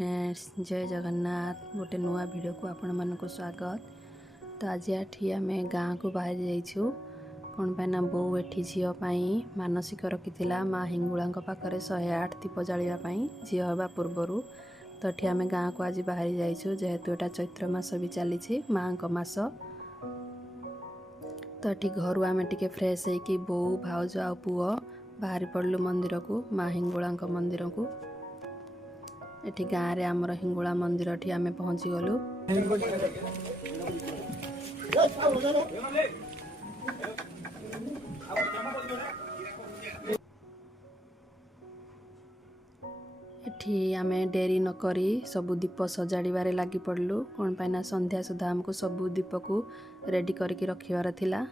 Friends, जय जगन्नाथ। गोटे नुआ वीडियो को आपण मानक स्वागत। तो आज ये आम गाँ को बाहर जाइछु कौन पाइना बो एठी झील मानसिक रखी माँ हिंगुला पाखे 108 दीप जावाई झील हवा पूर्वर। तो ये आम गाँ को आज बाहरी जाइछु जेहेतु एटा चैत्र मास भी चली माँ मास। तो ये घर आम टे फ्रेश होगी बो भाउज आ पुओ बाहरी पड़लु मंदिर को माँ हिंगुला मंदिर को। एठी गाँव रे आमर हिंगुला मंदिर ठी आमे पहुँची गलु। एठी आमे डेरी न करी सबु दीप सजाड़िबारे लागी पड़लु कौन पाइना संध्या सुधा हमको सबु दीप को रेडी करके रखिबार थिला।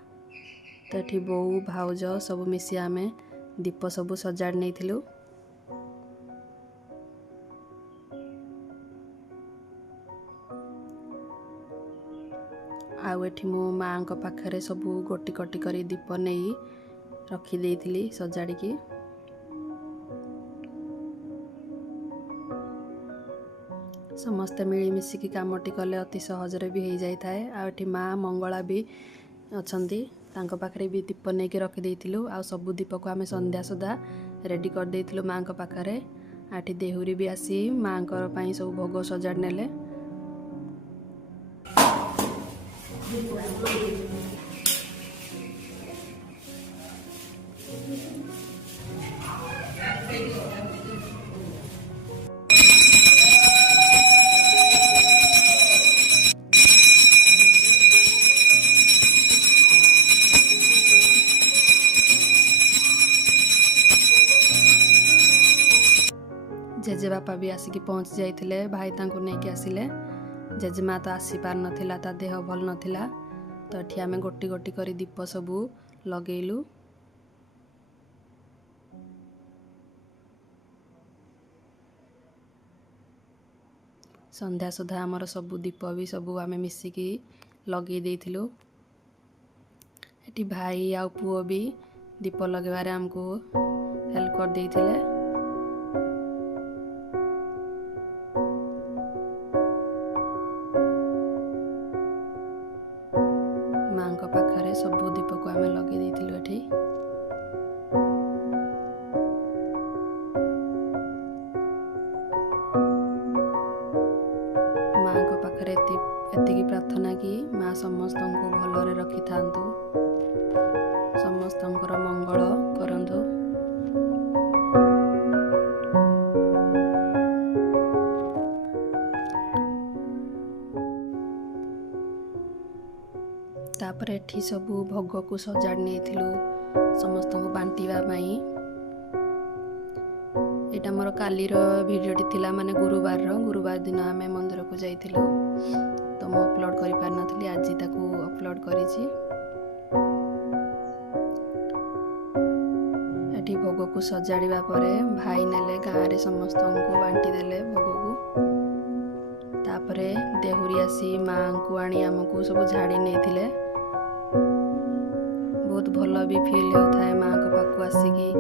तो एठी बोऊ भाउज सबु मिसी आमे दीप सबु सजाड़ नैथिलु। आउ एठी मो माँ को पाखरे सबू गोटी गोटी करी दीप नहीं रखी देइथिली सजाड़ी की। समस्ते मिलीमिशिकी कामटी कले अति सहजरे भी हो जाए थाए। आ एठी माँ मंगला भी अछंती तांको पाखरे भी दीप नहीं के रखी देइथिलु। आ सबू दीप को आमे संध्या सुधा रेडी कर देइथिलु माँ को पाखरे। आठी देहुरी भी आसी माँ को पई सब भोग सजाड़ नेले। जेजे बापा भी आसिकी पहुँच जाइथिले भाई तांको नेकी आसिले। जेजेमा तो आसी पार नथिला ता देह भल नथिला। तो एठी आमे गोटी गोटी करी दीप सबू लगेलु। संध्या सुधा आमर सबू दीप भी सबू आमे मिसिकी लगे देइथिलु। एठी भाई आ पुओ भी दीप लगेबारे हमको हेल्प कर देइथिले। माँ को पाखरे सबू दीप को आमे लगे देइथिलु एठी। माँ को पाखरे एतिकी प्रार्थना की माँ समस्त को भलरे रखी थांतु, समस्तंकर मंगल करंतु। तापर एठी सबू भोग को सजाड़ नैथिलु समस्त को बांटीबा पई। एटा मोर कालीर वीडियोटी थिला माने गुरुवार दिन आमे मंदिर को जाइथिलु। तो मो अपलोड करि पार नथली, आज ताकू अपलोड करिछि। एठी भोग को सजाड़िबा परे भाई नेले गाँ रे समस्त को बांटी देले भोग को। तापरे देहुरी आसी माँ को आनी हमको सब झाड़ी नैथिले। बहुत भल भी फील होता है माँ को पाखु आसिकी।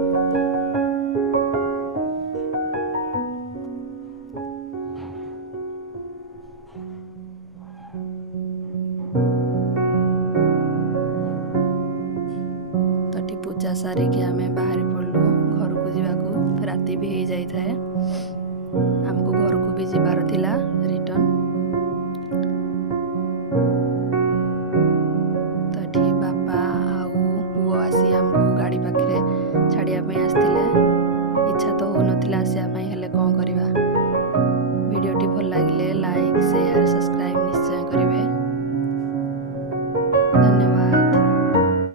तो पूजा सारिकी आमे बाहरी पड़लु घर को जावाकू, राति भी हो जाए।